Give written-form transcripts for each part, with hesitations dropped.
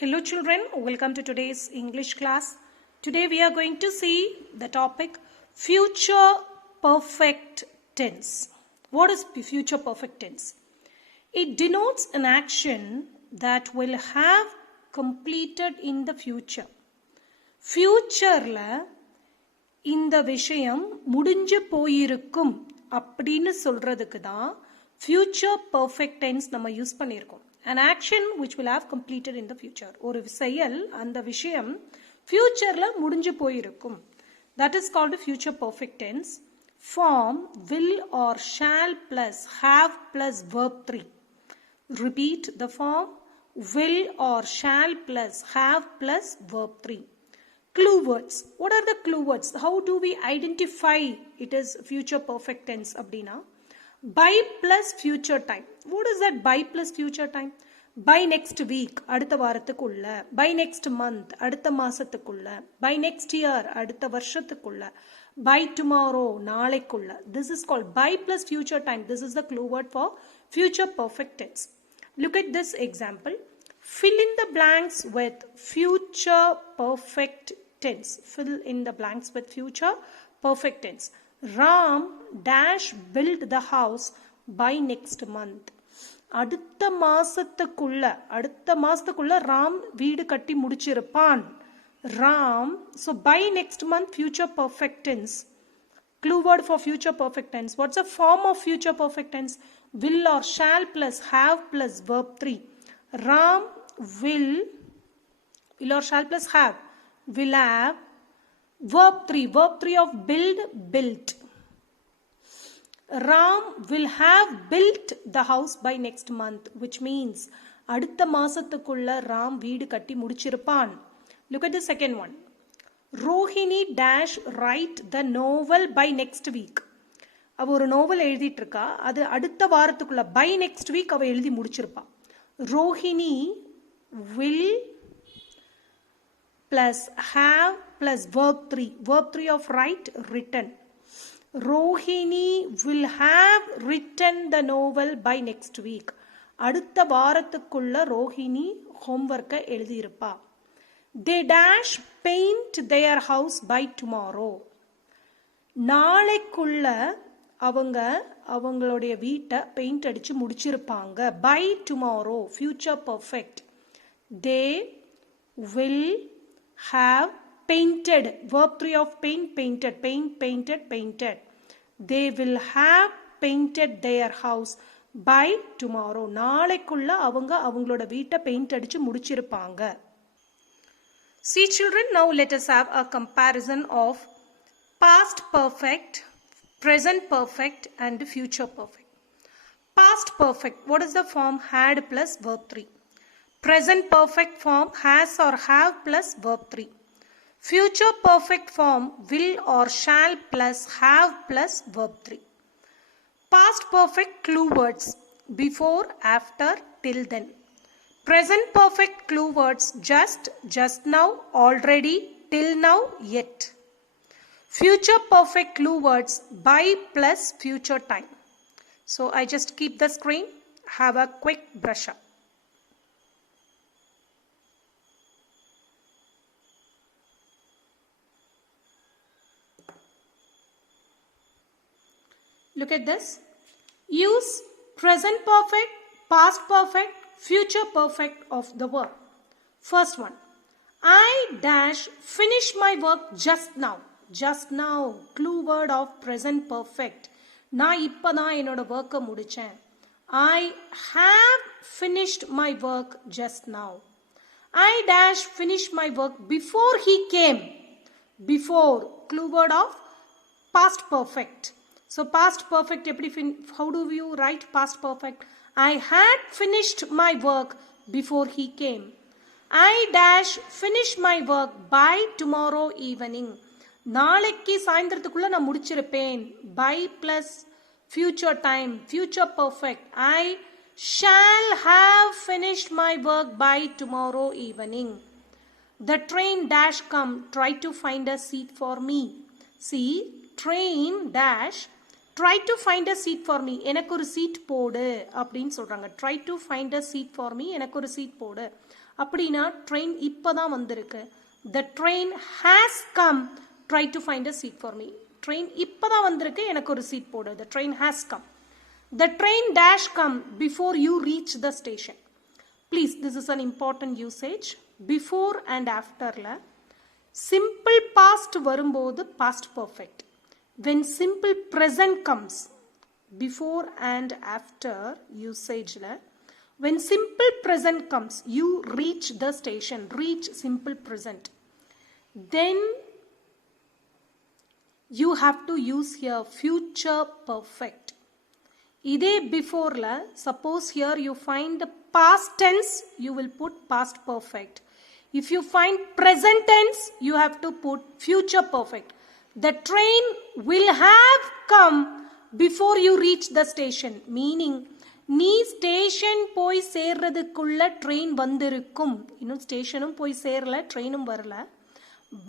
Hello children, welcome to today's English class. Today we are going to see the topic future perfect tense. What is future perfect tense? It denotes an action that will have completed in the future. Futureல இந்த விஷயம் முடிஞ்சு போயிருக்கும் அப்படின்னு சொல்றதுக்கு தான் future perfect tense நம்ம use பண்ணியிருக்கோம். An action which will have completed in the future. ஒரு செயல் அந்த விஷயம் futureல முடிஞ்சு போயிருக்கும். That is called future perfect tense. Form will or shall plus have plus verb 3. Repeat the form will or shall plus have plus verb 3. Clue words. What are the clue words? How do we identify it is future perfect tense அப்படினா? By plus future time. What is that by plus future time? By next week, அடுத்த வாரத்துக்குள்ள. By next month, அடுத்த மாசத்துக்குள்ள. By next year, அடுத்த வருஷத்துக்குள்ள. By tomorrow, நாளைக்குள்ள. This is called by plus future time. This is the clue word for future perfect tense. Look at this example. Fill in the blanks with future perfect tense. Fill in the blanks with future perfect tense. Ram dash build the house by next month. அடுத்த மாசத்துக்குள்ள ராம் வீடு கட்டி முடிச்சிருப்பான். Ram, so by next month future perfect tense. Clue word for future perfect tense. What's a form of future perfect tense? Will or shall plus have plus verb 3. Ram will or shall plus have. Will have verb 3 of build, built. Ram will have built the house by next month, which means அடுத்த மாசத்துக்குள்ள ராம் வீடு கட்டி முடிச்சிருப்பான். Look at the second one. Rohini dash write the novel by next week. அவ ஒரு novel எழுதிட்டு இருக்கா, அது அடுத்த வாரத்துக்குள்ள by next week அவ எழுதி முடிச்சிருப்பா. Rohini will plus have plus verb 3 of write, written. Rohini will have written the novel by next week. அடுத்த வாரத்துக்குள்ள Rohini homework எழுதியிருப்பா. They dash paint their house by tomorrow. நாளைக்குள்ள அவங்களுடைய வீட்டை பெயிண்ட் அடிச்சு முடிச்சிருப்பாங்க. By tomorrow, future perfect. They will have painted, verb 3 of paint, painted, painted. They will have painted their house by tomorrow. நாளைக்குள்ள அவங்களோட வீட்டை paint அடிச்சு முடிச்சிருப்பாங்க. See children, now let us have a comparison of past perfect, present perfect and future perfect. Past perfect, what is the form? Had plus verb 3. Present perfect form has or have plus verb 3. Future perfect form will or shall plus have plus verb 3. Past perfect clue words before, after, till then. Present perfect clue words just now, already, till now, yet. Future perfect clue words by plus future time. So I just keep the screen, have a quick brush up. Look at this. Use present perfect, past perfect, future perfect of the verb. First one. I dash finish my work just now. Just now. Clue word of present perfect. நான் இப்பதான் என்னோட work முடிச்சேன். I have finished my work just now. I dash finish my work before he came. Before. Clue word of past perfect. So past perfect, how do you write past perfect? I had finished my work before he came. I dash finish my work by tomorrow evening. நாளைக்கு சாயந்திரத்துக்குள்ள நான் முடிச்சிருப்பேன். By plus future time, future perfect. I shall have finished my work by tomorrow evening. The train dash come, try to find a seat for me. See, train dash try to find a seat for me. எனக்கு ஒரு seat போடு அப்படின்னு சொல்றாங்க. Try to find a seat for me. எனக்கு ஒரு seat போடு. அப்படினா train இப்பதான் வந்திருக்கு. The train has come. Try to find a seat for me. Train இப்பதான் வந்திருக்கு, எனக்கு ஒரு seat போடு. The train has come. The train dash come before you reach the station. Please, this is an important usage. Before and after la simple past வரும்போது past perfect. When simple present comes, before and after usage la, when simple present comes, you reach the station, reach simple present. Then you have to use here future perfect. இதே before la, suppose here you find the past tense, you will put past perfect. If you find present tense, you have to put future perfect. The train will have come before you reach the station. Meaning, நீ station போய் சேர்றதுக்குள்ள train வந்திருக்கும். இன்னும் ஸ்டேஷனும் போய் சேரல, ட்ரெயினும் வரல.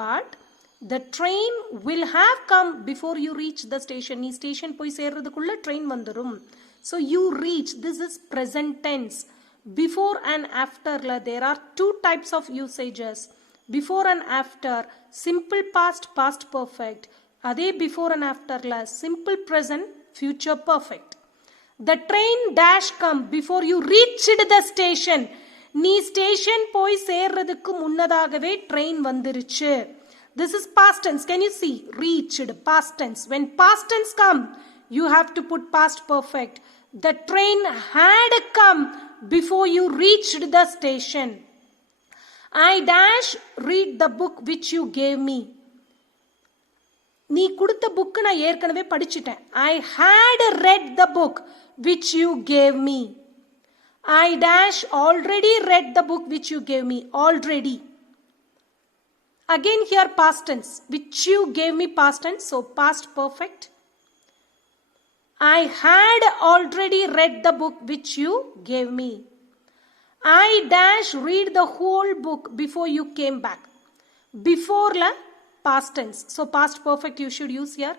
But the train will have come before you reach the station. நீ station போய் சேர்றதுக்குள்ள train வந்துரும். So you reach. This is present tense. Before and after la, there are two types of usages. Before and after, simple past, past perfect. Adhe before and after la, simple present, future perfect. The train dash come before you reached the station. நீ station போய் சேர்றதுக்கு முன்னதாகவே train வந்துருச்சு. This is past tense. Can you see? Reached, past tense. When past tense come, you have to put past perfect. The train had come before you reached the station. I dash read the book which you gave me. நீ கொடுத்த book நான் ஏற்கனவே படிச்சிட்டேன். I had read the book which you gave me. I dash already read the book which you gave me. Already. Again here past tense. Which you gave me past tense. So past perfect. I had already read the book which you gave me. I dash read the whole book before you came back. Before la past tense. So past perfect you should use here.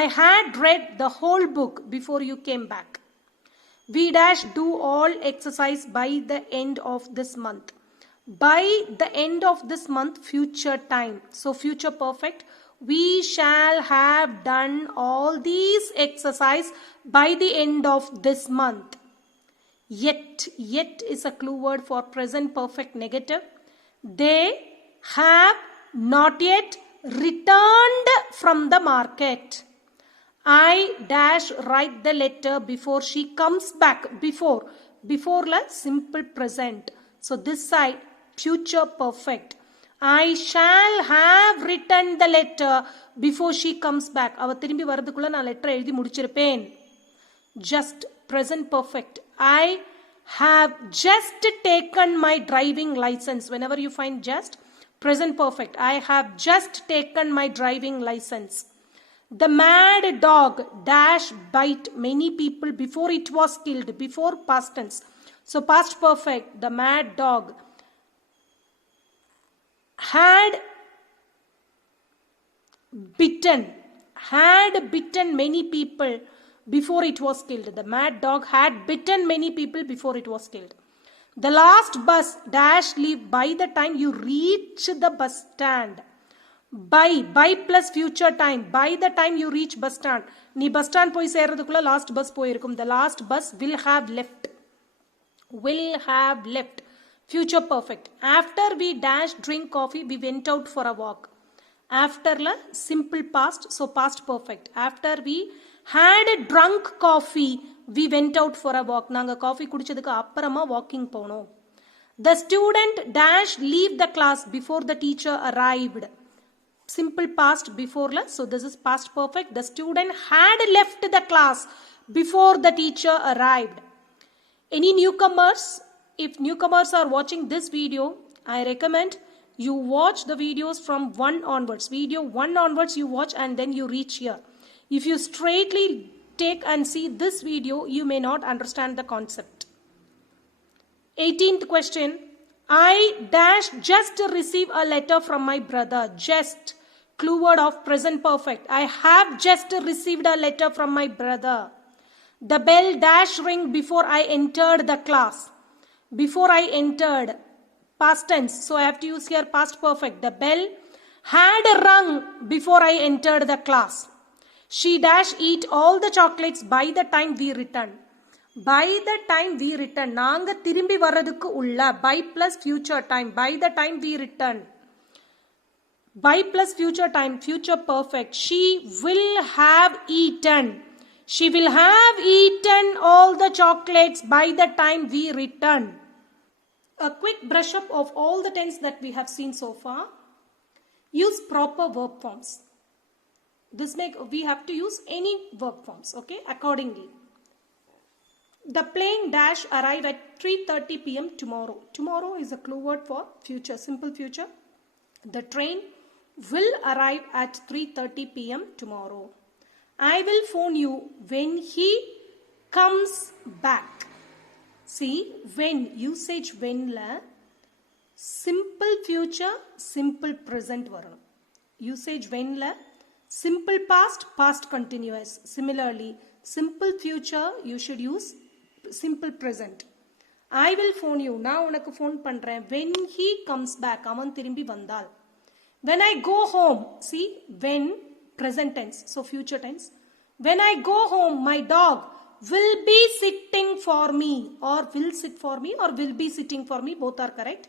I had read the whole book before you came back. We dash do all exercise by the end of this month. By the end of this month, future time. So future perfect. We shall have done all these exercise by the end of this month. Yet. Yet is a clue word for present perfect negative. They have not yet returned from the market. I dash write the letter before she comes back. Before la simple present. So this side future perfect. I shall have written the letter before she comes back. அவ திரும்பி வரதுக்குள்ள நான் letter எழுதி முடிச்சிருப்பேன். Just present perfect. I have just taken my driving license. Whenever you find just, present perfect. I have just taken my driving license. The mad dog dash bite many people before it was killed. Before past tense. So past perfect. The mad dog had bitten many people before it was killed. The mad dog had bitten many people before it was killed. The last bus dash leave by the time you reach the bus stand. By plus future time. By the time you reach bus stand. நீ bus stand போய் சேர்றதுக்குள்ள last bus போயிருக்கும். The last bus will have left. Future perfect. After we dash drink coffee, we went out for a walk. After la simple past, so past perfect. After we had drunk coffee, we went out for a walk. நாங்க coffee குடிச்சதுக்கு அப்புறமா walking போனோம். The student dash leave the class before the teacher arrived. Simple past before la, so this is past perfect. The student had left the class before the teacher arrived. Any newcomers? If newcomers are watching this video, I recommend you watch the videos from 1 onwards. Video 1 onwards you watch and then you reach here. If you straightly take and see this video, you may not understand the concept. 18th question. I dash just receive a letter from my brother. Just. Clue word of present perfect. I have just received a letter from my brother. The bell dash ring before I entered the class. Before I entered. past tense. So I have to use here past perfect. The bell had rung before I entered the class. She dash eat all the chocolates by the time we return. By the time we return. நாங்க திரும்பி வர்றதுக்கு உள்ள by plus future time. By the time we return. By plus future time, future perfect. She will have eaten. She will have eaten all the chocolates by the time we return. A quick brush up of all the tense that we have seen so far. Use proper verb forms. We have to use any verb forms, okay, accordingly. The plane dash arrive at 3:30 p.m. tomorrow. Tomorrow is a clue word for future, simple future. The train will arrive at 3:30 p.m. tomorrow. I will phone you when he comes back. See, when, usage when la simple future, simple present varanum. Usage when la simple past, past continuous. Similarly, simple future you should use simple present. I will phone you. Na unakku phone pandren when he comes back. Avan thirumbi vandal. When I go home, see, when, present tense, so future tense. When I go home, my dog will be sitting for me, or will sit for me, or will be sitting for me. Both are correct.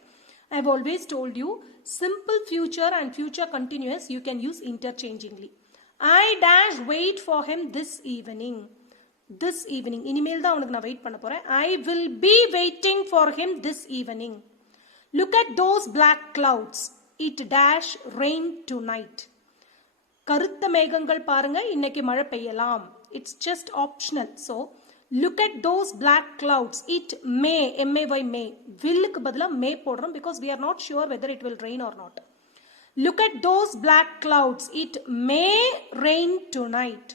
I have always told you, simple future and future continuous you can use interchangingly. I dash wait for him this evening. This evening. Inimel da unakku na wait panna poren. I will be waiting for him this evening. Look at those black clouds. It dash rain tonight. கருத்த மேகங்கள் பாருங்க இன்னைக்கு மழை பெய்யலாம். It's just optional. So look at those black clouds. It may, may, may. Willக்கு பதிலா may போடுறோம் because we are not sure whether it will rain or not. Look at those black clouds. It may rain tonight.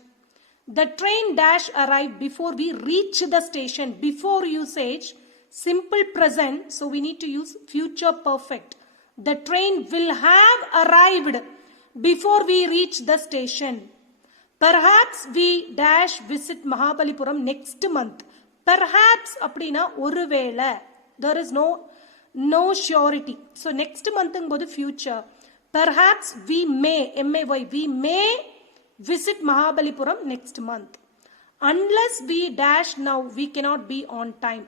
The train dash arrive before we reach the station. Before usage, simple present. So we need to use future perfect. The train will have arrived before we reach the station. Perhaps we dash visit Mahabalipuram next month. Perhaps அப்படினா ஒருவேளை. There is no surety. So next month ங்கும்போது future. Perhaps we may, we may visit Mahabalipuram next month. Unless we dash now, we cannot be on time.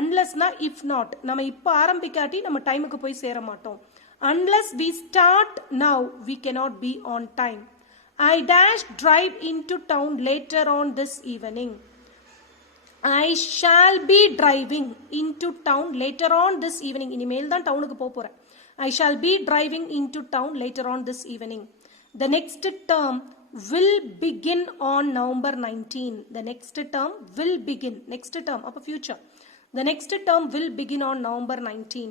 Unless na if not. நம்ம இப்ப ஆரம்பிக்காட்டி நம்ம டைமுக்கு போய் சேர மாட்டோம். Unless we start now, we cannot be on time. I dash drive into town later on this evening. I shall be driving into town later on this evening. இனிமேல் தான் டவுனுக்கு போறேன். I shall be driving into town later on this evening. The next term will begin on November 19. The next term will begin. Next term, அப்ப future. The next term will begin on November 19.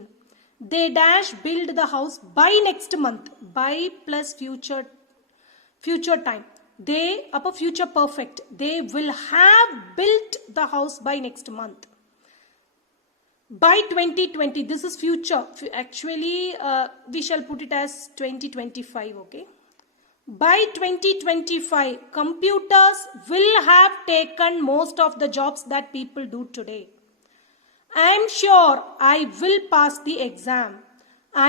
They dash build the house by next month. By plus future time. They, upper future perfect. They will have built the house by next month. By 2020. This is future. Actually, we shall put it as 2025. Okay. By 2025, computers will have taken most of the jobs that people do today. I am sure I will pass the exam.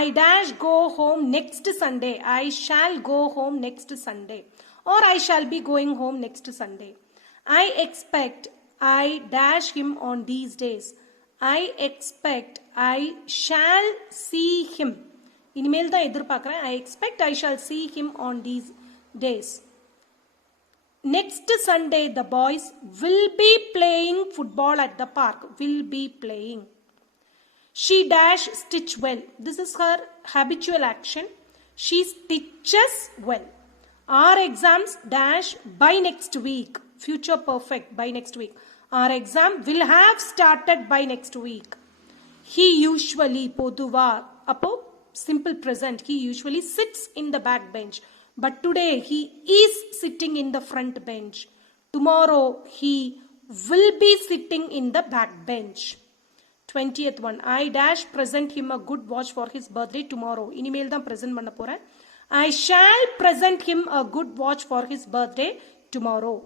I dash go home next Sunday. I shall go home next Sunday. Or I shall be going home next Sunday. I expect I dash him on these days. I expect I shall see him. இனிமேல் தான் எதிர்பார்க்கிறேன். I expect I shall see him on these days. Next Sunday, the boys will be playing football at the park. Will be playing. She dash stitch well. This is her habitual action. She stitches well. Our exams dash by next week. Future perfect by next week. Our exam will have started by next week. He usually, poduva, appo simple present. He usually sits in the back bench. But today he is sitting in the front bench. Tomorrow he will be sitting in the back bench. 20th one. I dash present him a good watch for his birthday tomorrow. இனிமேல் தான் present பண்ண போறேன். I shall present him a good watch for his birthday tomorrow.